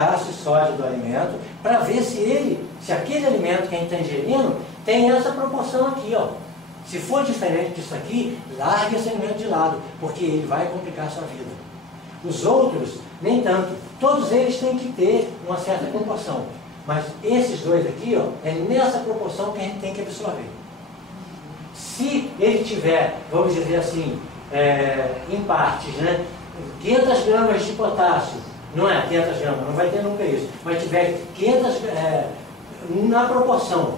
de sódio do alimento, para ver se aquele alimento que a gente está ingerindo tem essa proporção aqui, ó. Se for diferente disso aqui, largue esse alimento de lado, porque ele vai complicar a sua vida. Os outros, nem tanto. Todos eles têm que ter uma certa proporção. Mas esses dois aqui, ó, é nessa proporção que a gente tem que absorver. Se ele tiver, vamos dizer assim, em partes, né, 500 gramas de potássio, não é 500 gramas, não vai ter nunca isso, mas tiver 500, na proporção,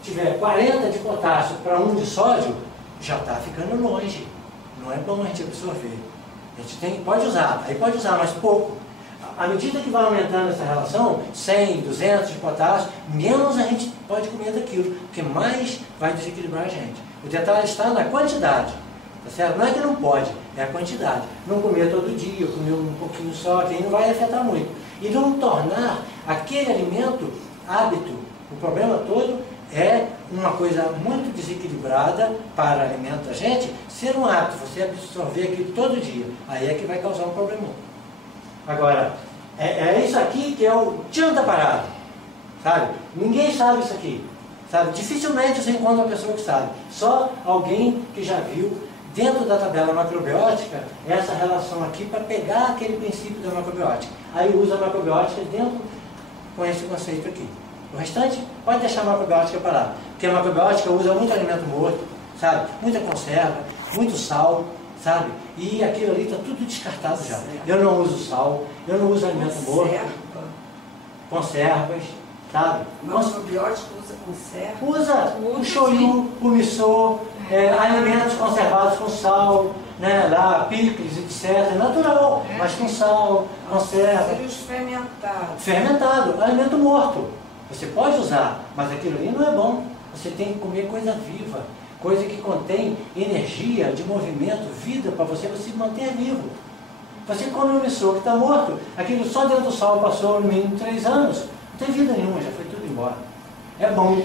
tiver 40 de potássio para 1 de sódio, já está ficando longe. Não é bom a gente absorver. A gente pode usar, aí pode usar, mas pouco. À medida que vai aumentando essa relação, 100, 200 de potássio, menos a gente pode comer daquilo, porque mais vai desequilibrar a gente. O detalhe está na quantidade, tá certo? Não é que não pode, é a quantidade. Não comer todo dia, comer um pouquinho só, que aí não vai afetar muito. E não tornar aquele alimento hábito. O problema todo é uma coisa muito desequilibrada para o alimento da gente, ser um hábito, você absorver aquilo todo dia. Aí é que vai causar um problemão. Agora, é isso aqui que é o tchan da parada, sabe? Ninguém sabe isso aqui, sabe? Dificilmente você encontra uma pessoa que sabe. Só alguém que já viu dentro da tabela macrobiótica essa relação aqui para pegar aquele princípio da macrobiótica. Aí usa a macrobiótica dentro com esse conceito aqui. O restante pode deixar a macrobiótica parada, porque a macrobiótica usa muito alimento morto, sabe? Muita conserva, muito sal, sabe? E aquilo ali está tudo descartado já. Eu não uso sal, eu não uso alimento morto, conservas, sabe? Macrobiótico usa conserva? Usa o shoyu, o miso, alimentos conservados com sal, né? Lá, picles, etc. Natural, mas com sal, conserva. E os fermentados? Fermentado, alimento morto. Você pode usar, mas aquilo ali não é bom. Você tem que comer coisa viva, coisa que contém energia de movimento, vida, para você se manter vivo. Você come um miso que está morto, aquilo só dentro do sal passou no mínimo 3 anos, não tem vida nenhuma, já foi tudo embora. É bom.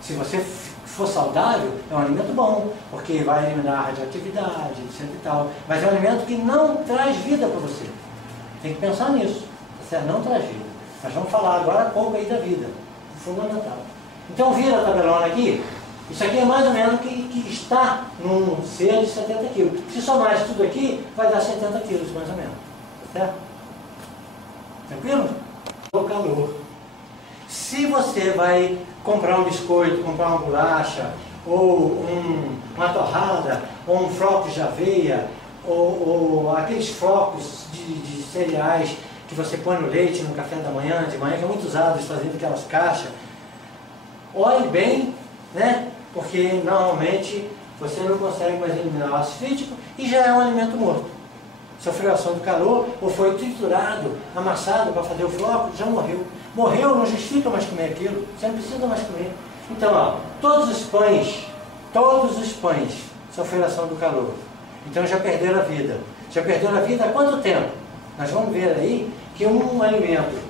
Se você for saudável, é um alimento bom, porque vai eliminar a radioatividade, etc e tal. Mas é um alimento que não traz vida para você. Tem que pensar nisso. Você não traz vida. Nós vamos falar agora há pouco aí da vida. Fundamental. Então vira a tabelona aqui. Isso aqui é mais ou menos que está num ser de 70 quilos. Se somar isso tudo aqui, vai dar 70 quilos mais ou menos. Certo? Tranquilo? O calor. Se você vai comprar um biscoito, comprar uma bolacha, ou uma torrada, ou um flocos de aveia, ou aqueles flocos de cereais que você põe no leite, no café da manhã, de manhã, que é muito usado, fazendo aquelas caixas, olhe bem, né? Porque normalmente você não consegue mais eliminar o ácido fítico e já é um alimento morto. Sofreu ação do calor, ou foi triturado, amassado para fazer o floco, já morreu. Morreu, não justifica mais comer aquilo, você não precisa mais comer. Então, ó, todos os pães sofreram ação do calor. Então já perderam a vida. Já perderam a vida há quanto tempo? Nós vamos ver aí que um alimento,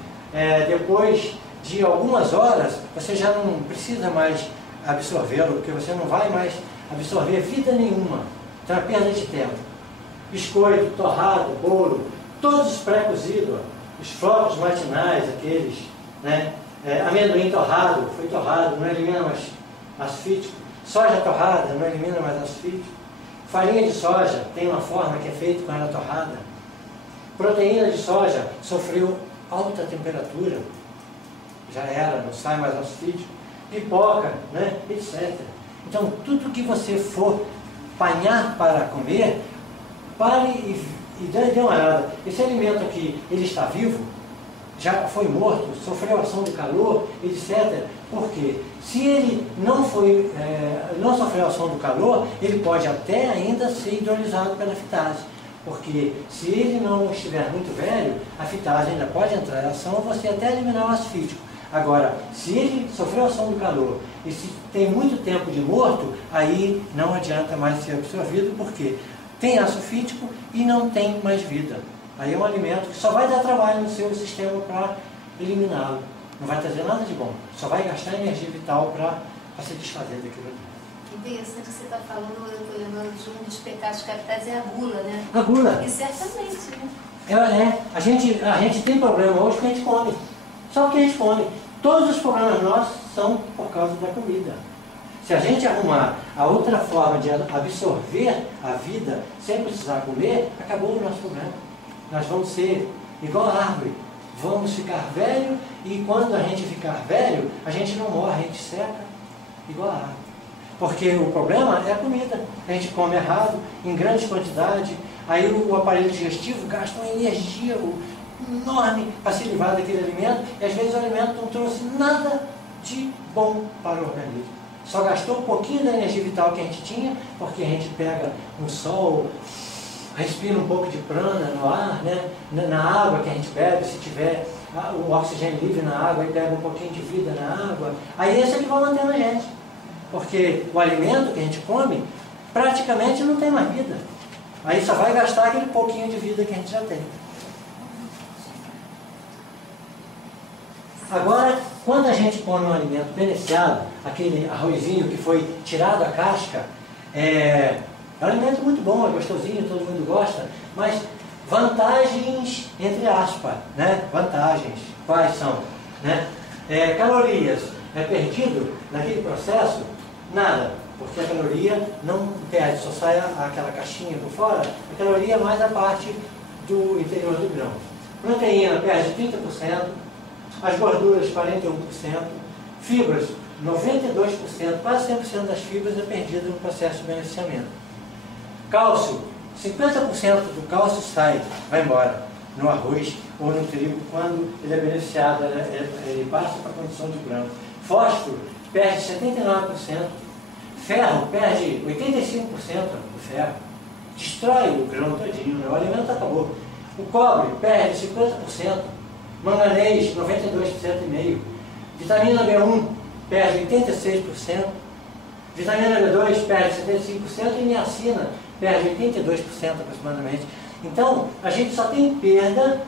depois de algumas horas, você já não precisa mais absorvê-lo, porque você não vai mais absorver vida nenhuma. Então é perda de tempo. Biscoito, torrado, bolo, todos os pré-cozidos, os flocos matinais, aqueles, né? Amendoim torrado, foi torrado, não elimina mais ácido fítico. Soja torrada, não elimina mais ácido fítico. Farinha de soja, tem uma forma que é feita com ela torrada. Proteína de soja sofreu alta temperatura, já era, não sai mais ácido fítico. Pipoca, né, etc. Então, tudo que você for apanhar para comer, pare e dê uma olhada. Esse alimento aqui, ele está vivo? Já foi morto? Sofreu ação do calor, etc. Por quê? Se ele não sofreu ação do calor, ele pode até ainda ser hidrolisado pela fitase. Porque se ele não estiver muito velho, a fitase ainda pode entrar em ação, você até eliminar o ácido fítico. Agora, se ele sofreu ação do calor e se tem muito tempo de morto, aí não adianta mais ser absorvido, porque tem ácido fítico e não tem mais vida. Aí é um alimento que só vai dar trabalho no seu sistema para eliminá-lo. Não vai trazer nada de bom. Só vai gastar energia vital para se desfazer daquilo ali. Interessante que você está falando, eu estou lembrando de um dos pecados capitais, é a gula, né? A gula. E certamente, né? A gente tem problema hoje porque a gente come. Só porque a gente come. Todos os problemas nossos são por causa da comida. Se a gente arrumar a outra forma de absorver a vida sem precisar comer, acabou o nosso problema. Nós vamos ser igual a árvore. Vamos ficar velho e quando a gente ficar velho, a gente não morre, a gente seca igual a árvore. Porque o problema é a comida. A gente come errado, em grande quantidade, aí o aparelho digestivo gasta uma energia enorme para se livrar daquele alimento, e às vezes o alimento não trouxe nada de bom para o organismo. Só gastou um pouquinho da energia vital que a gente tinha, porque a gente pega no sol, respira um pouco de prana no ar, né? Na água que a gente bebe, se tiver o oxigênio livre na água, aí pega um pouquinho de vida na água, aí esse é que vai mantendo a gente. Porque o alimento que a gente come, praticamente não tem mais vida. Aí só vai gastar aquele pouquinho de vida que a gente já tem. Agora, quando a gente come um alimento beneficiado, aquele arrozinho que foi tirado a casca, é um alimento muito bom, é gostosinho, todo mundo gosta, mas vantagens, entre aspas, né? Vantagens, quais são? Né? Calorias, é perdido naquele processo? Nada, porque a caloria não perde, só sai aquela caixinha por fora, a caloria é mais a parte do interior do grão. Proteína perde 30%, as gorduras 41%, fibras 92%, quase 100% das fibras é perdida no processo de beneficiamento. Cálcio, 50% do cálcio vai embora no arroz ou no trigo quando ele é beneficiado, ele passa para a condição de grão. Fósforo perde 79%, ferro perde 85% do ferro, destrói o grão todinho, o alimento acabou. O cobre perde 50%, manganês 92,5%, vitamina B1 perde 86%, vitamina B2 perde 75% e niacina perde 82% aproximadamente. Então, a gente só tem perda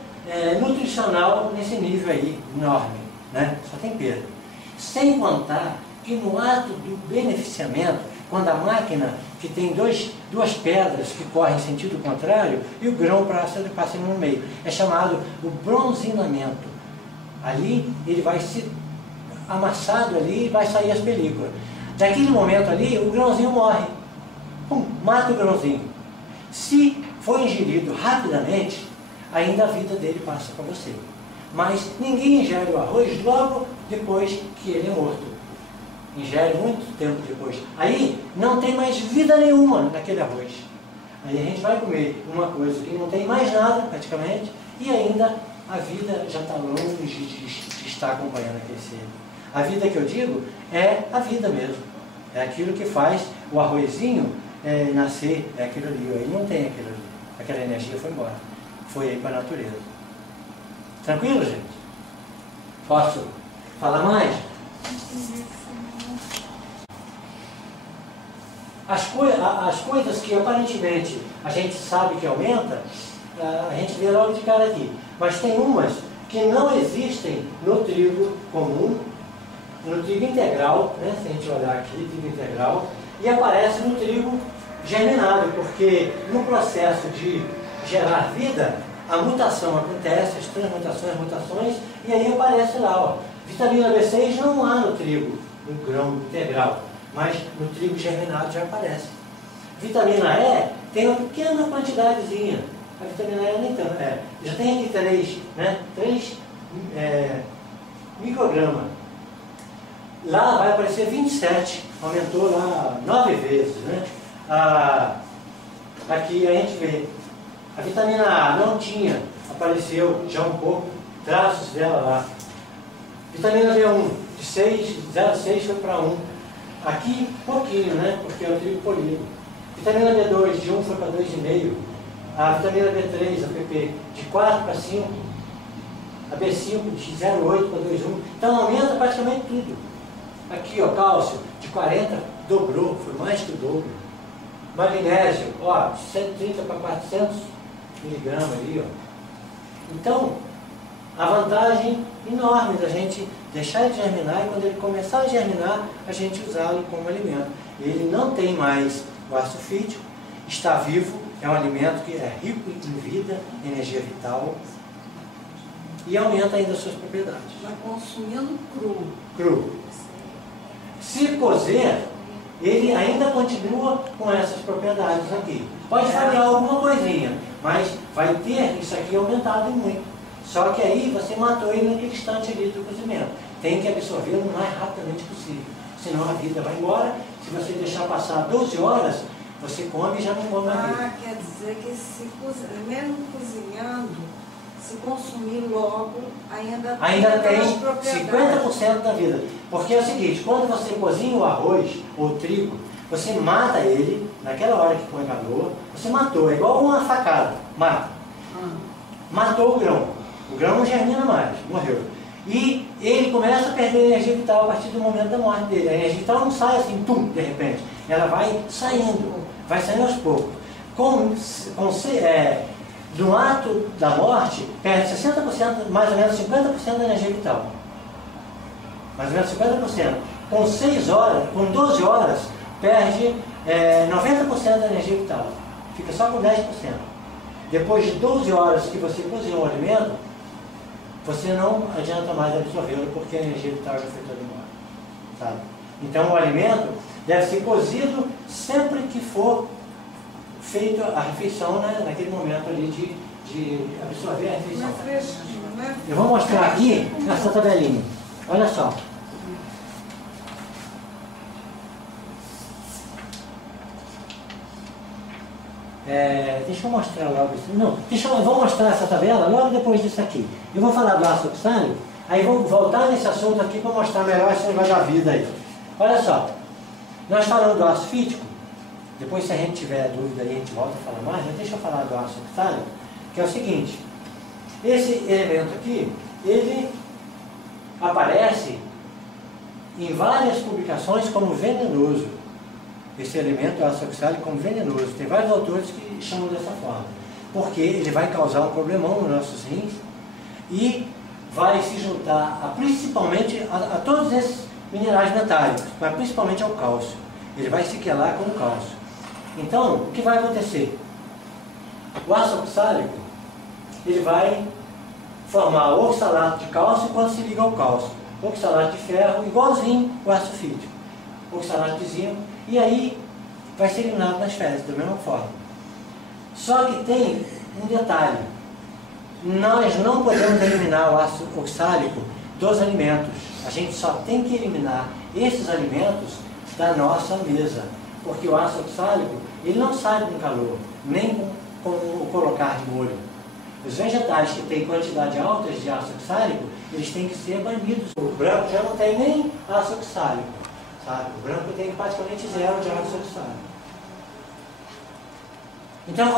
nutricional nesse nível aí, enorme, né? Só tem perda. Sem contar que no ato do beneficiamento, quando a máquina que tem duas pedras que correm em sentido contrário e o grão passa no meio, é chamado o bronzinamento. Ali ele vai ser amassado ali e vai sair as películas. Daquele momento ali, o grãozinho morre. Pum, mata o grãozinho. Se for ingerido rapidamente, ainda a vida dele passa para você. Mas ninguém ingere o arroz logo depois que ele é morto. Ingere muito tempo depois. Aí não tem mais vida nenhuma naquele arroz. Aí a gente vai comer uma coisa que não tem mais nada praticamente e ainda a vida já está longe de estar acompanhando aquele ser. A vida que eu digo é a vida mesmo. É aquilo que faz o arrozinho nascer, é aquilo ali. Aí não tem aquilo ali. Aquela energia foi embora. Foi aí para a natureza. Tranquilo, gente? Posso falar mais? As coisas que aparentemente a gente sabe que aumenta, a gente vê logo de cara aqui. Mas tem umas que não existem no trigo comum, no trigo integral, né? Se a gente olhar aqui, trigo integral, e aparece no trigo germinado, porque no processo de gerar vida, a mutação acontece, as transmutações, mutações, e aí aparece lá, ó, vitamina B6 não há no trigo, no grão integral, mas no trigo germinado já aparece. Vitamina E tem uma pequena quantidadezinha, a vitamina E nem tanto, já tem aqui 3 microgramas. Lá vai aparecer 27, aumentou lá 9 vezes, né? Aqui a gente vê, a vitamina A não tinha, apareceu já um pouco, traços dela lá. Vitamina B1, de 0,6 foi para 1. Aqui, pouquinho, né? Porque é o trigo polido. Vitamina B2, de 1 foi para 2,5. A vitamina B3, a PP, de 4 para 5. A B5, de 0,8 para 2,1. Então aumenta praticamente tudo. Aqui, ó, cálcio, de 40, dobrou, foi mais que o dobro. Magnésio, ó, de 130 para 400 miligramas ali, ó. Então, a vantagem enorme da gente deixar ele germinar e quando ele começar a germinar, a gente usá-lo como alimento. Ele não tem mais o ácido fítico, está vivo é um alimento que é rico em vida, energia vital e aumenta ainda as suas propriedades. Vai consumindo cru. Cru. Se cozer, ele ainda continua com essas propriedades aqui. Pode variar alguma coisinha, mas vai ter isso aqui aumentado muito. Só que aí você matou ele naquele instante ali do cozimento. Tem que absorvê-lo o mais rapidamente possível. Senão a vida vai embora. Se você deixar passar 12 horas, você come e já não come a vida. Quer dizer que mesmo cozinhando, se consumir logo, ainda tem propriedades. 50% da vida. Porque é o seguinte, quando você cozinha o arroz ou o trigo, você mata ele, naquela hora que põe calor, você matou, é igual uma facada, mata. Matou o grão. O grão não germina mais, morreu. E ele começa a perder energia vital a partir do momento da morte dele. A energia vital não sai assim, tum, de repente. Ela vai saindo aos poucos. No ato da morte, perde 60%, mais ou menos 50% da energia vital. Mais ou menos 50%. Com 6 horas, com 12 horas, perde 90% da energia vital. Fica só com 10%. Depois de 12 horas que você cozinhou o alimento, você não adianta mais absorvê-lo porque a energia vital já foi toda embora. Sabe? Então o alimento deve ser cozido sempre que for feita a refeição, né, naquele momento ali de absorver a refeição. Eu vou mostrar aqui essa tabelinha. Olha só. Deixa eu mostrar logo isso. Não, eu vou mostrar essa tabela logo depois disso aqui. Eu vou falar do ácido oxálico, aí vou voltar nesse assunto aqui para mostrar melhor esse negócio da vida aí. Olha só, nós falamos do ácido fítico, depois se a gente tiver dúvida aí a gente volta a falar mais, mas deixa eu falar do ácido oxálico, que é o seguinte, esse elemento aqui, ele aparece em várias publicações como venenoso. Esse elemento, o ácido oxálico, como venenoso. Tem vários autores que chamam dessa forma. Porque ele vai causar um problemão nos nossos rins e vai se juntar principalmente a todos esses minerais metálicos, mas principalmente ao cálcio. Ele vai se quelar com o cálcio. Então, o que vai acontecer? O ácido oxálico, ele vai formar o oxalato de cálcio quando se liga ao cálcio. O oxalato de ferro, igualzinho o ácido fítico. O oxalato de zinco. E aí vai ser eliminado nas fezes, da mesma forma. Só que tem um detalhe. Nós não podemos eliminar o ácido oxálico dos alimentos. A gente só tem que eliminar esses alimentos da nossa mesa. Porque o ácido oxálico, ele não sai com calor, nem com o colocar de molho. Os vegetais que têm quantidade alta de ácido oxálico, eles têm que ser banidos. O branco já não tem nem ácido oxálico. Sabe? O branco tem praticamente zero de ácido oxálico. Então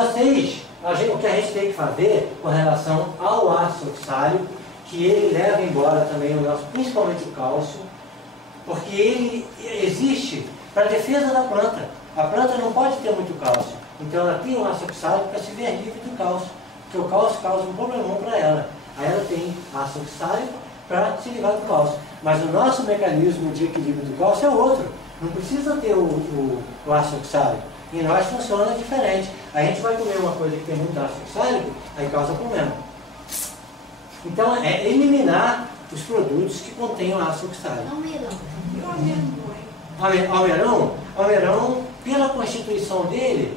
o que a gente tem que fazer com relação ao ácido oxálico, que ele leva embora também principalmente o cálcio, porque ele existe para a defesa da planta. A planta não pode ter muito cálcio, então ela tem o ácido oxálico para se ver livre do cálcio, porque o cálcio causa um problemão para ela. Aí ela tem ácido oxálico para se livrar do cálcio. Mas o nosso mecanismo de equilíbrio do cálcio é outro. Não precisa ter o ácido oxálico. E nós funciona diferente. A gente vai comer uma coisa que tem muito ácido oxálico, aí causa problema. Então é eliminar os produtos que contêm ácido oxálico. Almeirão, pela constituição dele,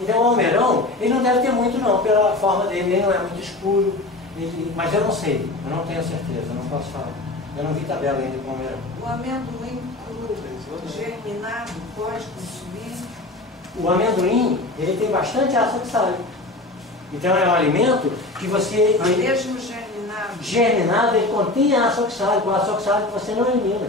então o almeirão, ele não deve ter muito não, pela forma dele, ele não é muito escuro, mas eu não sei, eu não tenho certeza, não posso falar. Eu não vi tabela ainda com o almeirão. O amendoim cru, germinado, pode consumir? O amendoim, ele tem bastante ácido oxálico. Então é um alimento que você... Mesmo germinado? Germinado, ele contém ácido oxálico. O ácido oxálico você não elimina.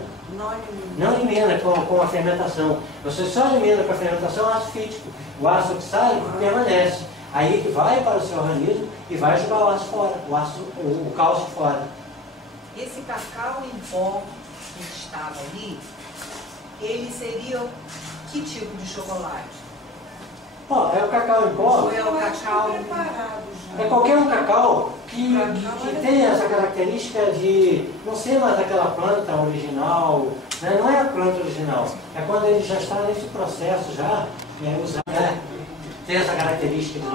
Não elimina com a fermentação. Você só elimina com a fermentação o ácido fítico. O ácido oxálico permanece. Aí ele vai para o seu organismo e vai jogar o ácido fora, o cálcio fora. Esse cacau em pó que estava ali, ele seria que tipo de chocolate? É o cacau em pó. Ou é o cacau preparado já? É qualquer um cacau que tem essa característica de não ser mais aquela planta original, né? Não é a planta original, é quando ele já está nesse processo já, usar, né? Tem essa característica de